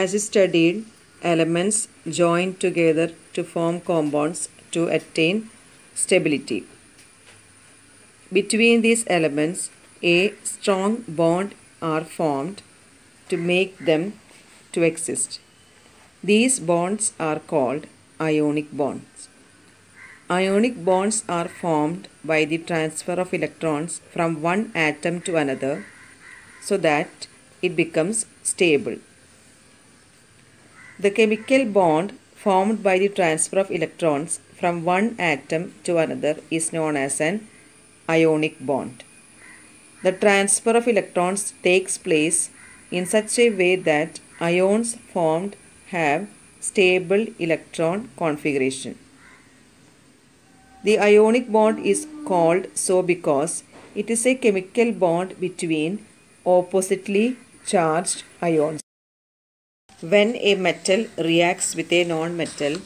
As we studied, elements join together to form compounds to attain stability. Between these elements, a strong bond are formed to make them to exist. These bonds are called ionic bonds. Ionic bonds are formed by the transfer of electrons from one atom to another so that it becomes stable. The chemical bond formed by the transfer of electrons from one atom to another is known as an ionic bond. The transfer of electrons takes place in such a way that ions formed have stable electron configuration. The ionic bond is called so because it is a chemical bond between oppositely charged ions. When a metal reacts with a non-metal,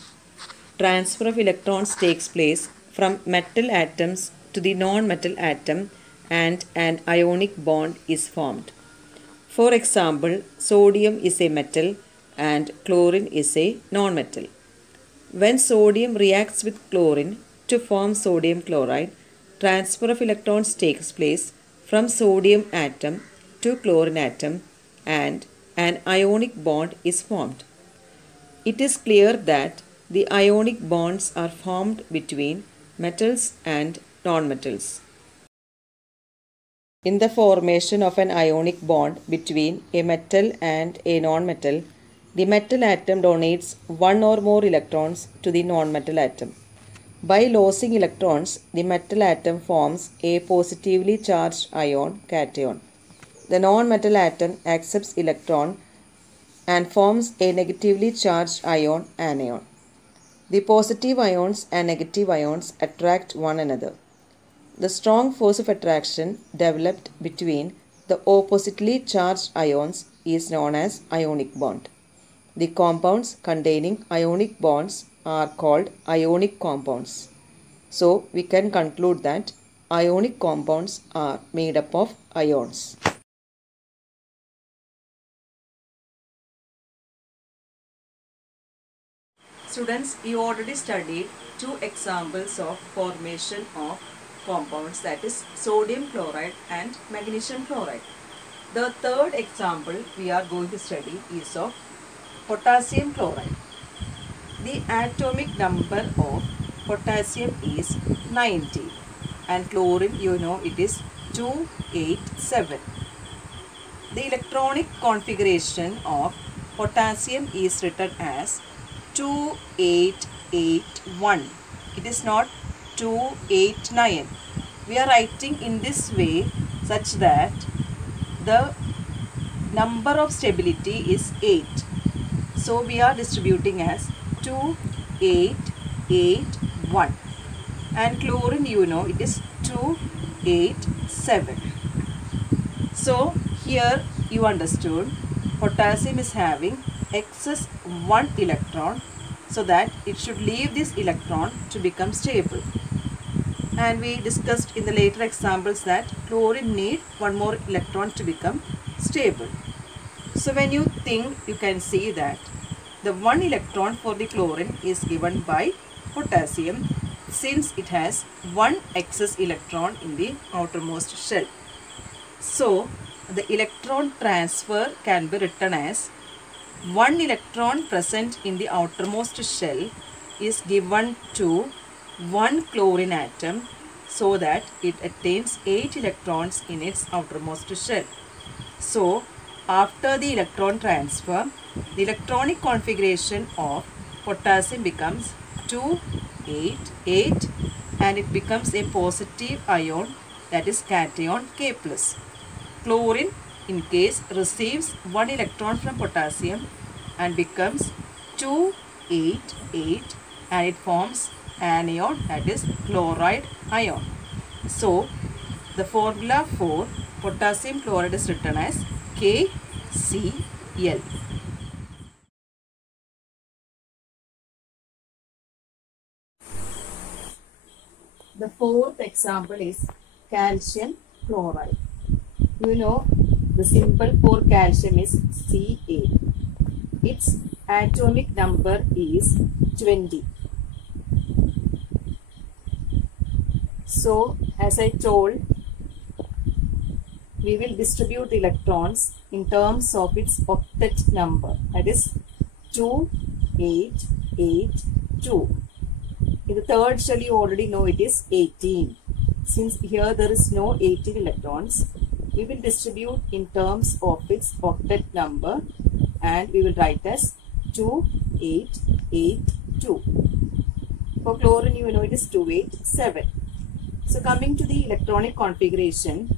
transfer of electrons takes place from metal atoms to the non-metal atom and an ionic bond is formed. For example, sodium is a metal and chlorine is a non-metal. When sodium reacts with chlorine to form sodium chloride, transfer of electrons takes place from sodium atom to chlorine atom and an ionic bond is formed. It is clear that the ionic bonds are formed between metals and nonmetals. In the formation of an ionic bond between a metal and a nonmetal, the metal atom donates one or more electrons to the nonmetal atom. By losing electrons, the metal atom forms a positively charged ion cation. The non-metal atom accepts electron and forms a negatively charged ion anion. The positive ions and negative ions attract one another. The strong force of attraction developed between the oppositely charged ions is known as ionic bond. The compounds containing ionic bonds are called ionic compounds. So we can conclude that ionic compounds are made up of ions. Students, you already studied two examples of formation of compounds, that is sodium chloride and magnesium chloride. The third example we are going to study is of potassium chloride. The atomic number of potassium is 90 and chlorine, you know, it is 287. The electronic configuration of potassium is written as 2881. It is not 289. We are writing in this way such that the number of stability is 8. So we are distributing as 2881. And chlorine, you know, it is 287. So here you understood potassium is having excess 1 electron, so that it should leave this electron to become stable. And we discussed in the later examples that chlorine need one more electron to become stable. So when you think, you can see that the 1 electron for the chlorine is given by potassium since it has 1 excess electron in the outermost shell. So the electron transfer can be written as 1 electron present in the outermost shell is given to 1 chlorine atom so that it attains 8 electrons in its outermost shell. So after the electron transfer, the electronic configuration of potassium becomes 288 and it becomes a positive ion, that is cation K+. Chlorine in case receives 1 electron from potassium and becomes 288 and it forms anion, that is chloride ion. So the formula for potassium chloride is written as KCl. The fourth example is calcium chloride. You know the symbol for calcium is Ca. its atomic number is 20. So, as I told, we will distribute the electrons in terms of its octet number, that is 2882. In the third shell you already know it is 18. Since here there is no 18 electrons, we will distribute in terms of its octet number and we will write as 2882. For chlorine you know it is 287. So coming to the electronic configuration,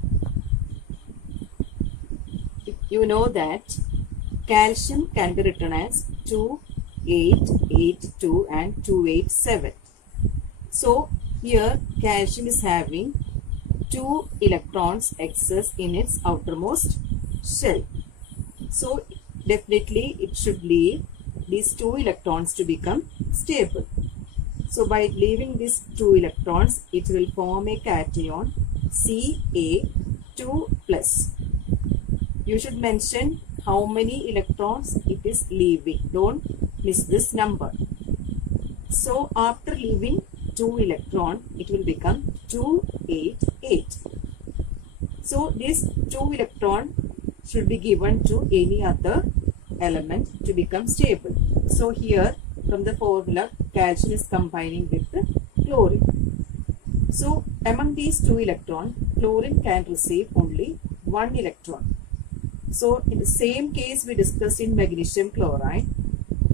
you know that calcium can be written as 2882 and 287. So here calcium is having 2 electrons excess in its outermost shell. So definitely it should leave these 2 electrons to become stable. So by leaving these 2 electrons, it will form a cation Ca2+. You should mention how many electrons it is leaving. Don't miss this number. So after leaving 2 electron, it will become 288. So this 2 electron should be given to any other element to become stable. So here from the formula, calcium is combining with the chlorine. So among these 2 electrons, chlorine can receive only 1 electron. So in the same case we discussed in magnesium chloride,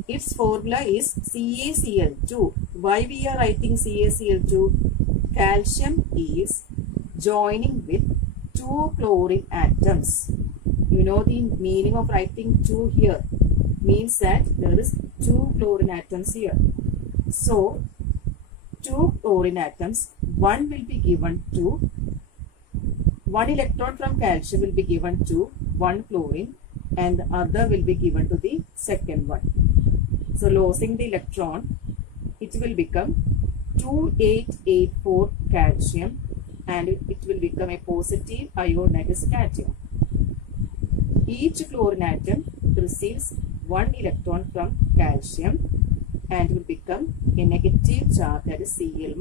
its formula is CaCl2. Why we are writing CaCl2? Calcium is joining with 2 chlorine atoms. You know the meaning of writing 2 here. Means that there is 2 chlorine atoms here. So 2 chlorine atoms, one will be given to 1 electron from calcium will be given to 1 chlorine and the other will be given to the second one. So losing the electron, it will become 2884 calcium and it will become a positive ionized cation. Each chlorine atom receives 1 electron from calcium and will become a negative charge, that is Cl-.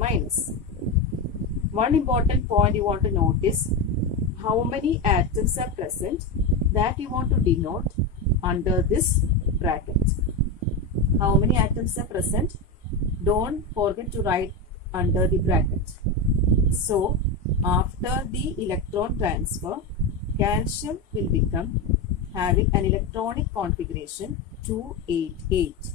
One important point you want to notice, how many atoms are present, that you want to denote under this bracket. How many atoms are present? Don't forget to write under the bracket. So after the electron transfer, calcium will become having an electronic configuration 288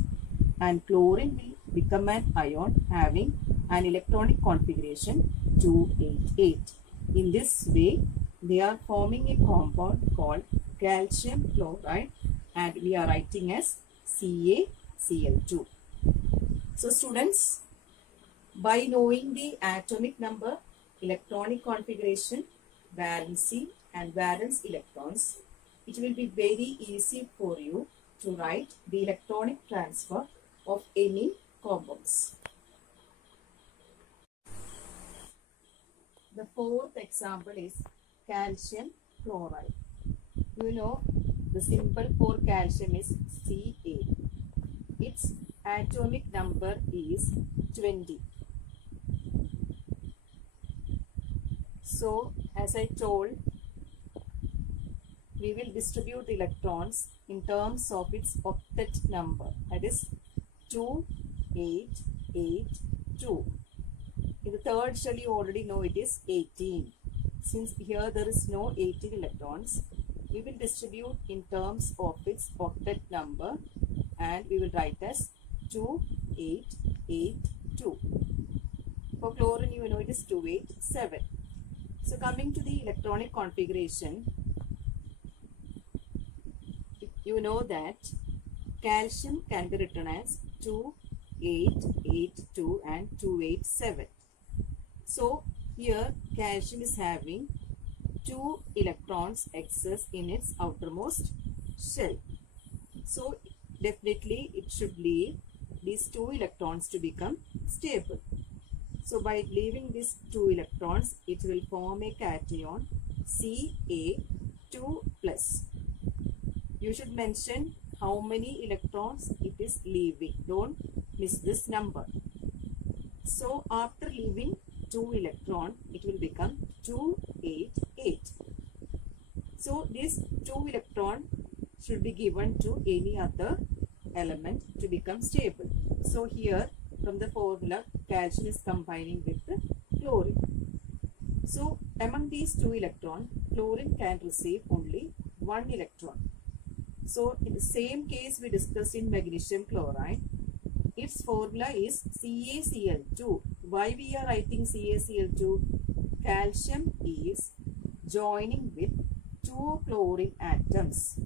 and chlorine will become an ion having an electronic configuration 288. In this way, they are forming a compound called calcium chloride and we are writing as CaCl2. So students, by knowing the atomic number, electronic configuration, valency and valence electrons, it will be very easy for you to write the electronic transfer of any compounds. The fourth example is calcium chloride. You know the symbol for calcium is Ca. Its atomic number is 20. So as I told, we will distribute the electrons in terms of its octet number, that is 2882. In the third shell you already know it is 18. Since here there is no 18 electrons, we will distribute in terms of its octet number and we will write as 2882. For chlorine you know it is 287. So coming to the electronic configuration, you know that calcium can be written as 2882 and 287. So here calcium is having 2 electrons excess in its outermost shell. So definitely it should leave these 2 electrons to become stable. So by leaving these 2 electrons, it will form a cation Ca2+. You should mention how many electrons it is leaving. Don't miss this number. So after leaving 2 electron, it will become 288. So this 2 electron should be given to any other element to become stable. So here from the formula, calcium is combining with the chlorine. So among these 2 electrons, chlorine can receive only 1 electron. So in the same case we discussed in magnesium chloride, its formula is CaCl2. Why we are writing CaCl2? Calcium is joining with 2 chlorine atoms.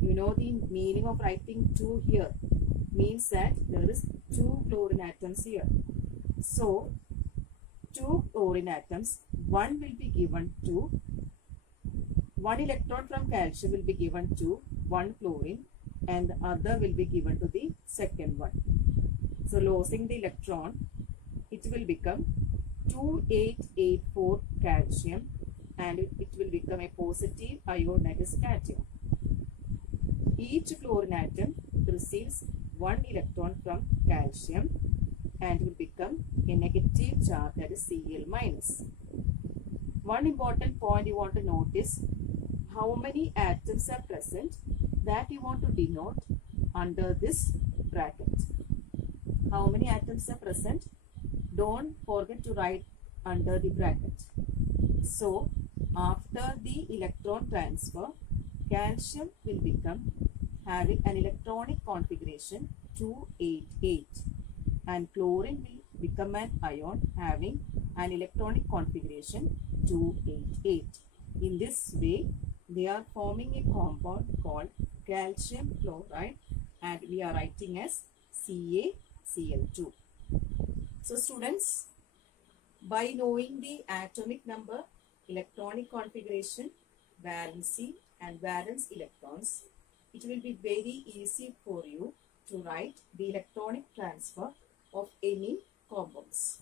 You know the meaning of writing 2 here. Means that there is 2 chlorine atoms here. So 2 chlorine atoms, one will be given to 1 electron from calcium will be given to 1 chlorine and the other will be given to the second one. So losing the electron, it will become 2884 calcium and it will become a positive ionized cation. Each chlorine atom receives 1 electron from calcium and will become a negative charge, that is Cl minus. One important point you want to notice, how many atoms are present, that you want to denote under this bracket. How many atoms are present? Don't forget to write under the bracket. So after the electron transfer, calcium will become having an electronic configuration 288 and chlorine will become an ion having an electronic configuration 288. In this way, they are forming a compound called calcium chloride and we are writing as CaCl2. So students, by knowing the atomic number, electronic configuration, valency and valence electrons, it will be very easy for you to write the electronic transfer of any compounds.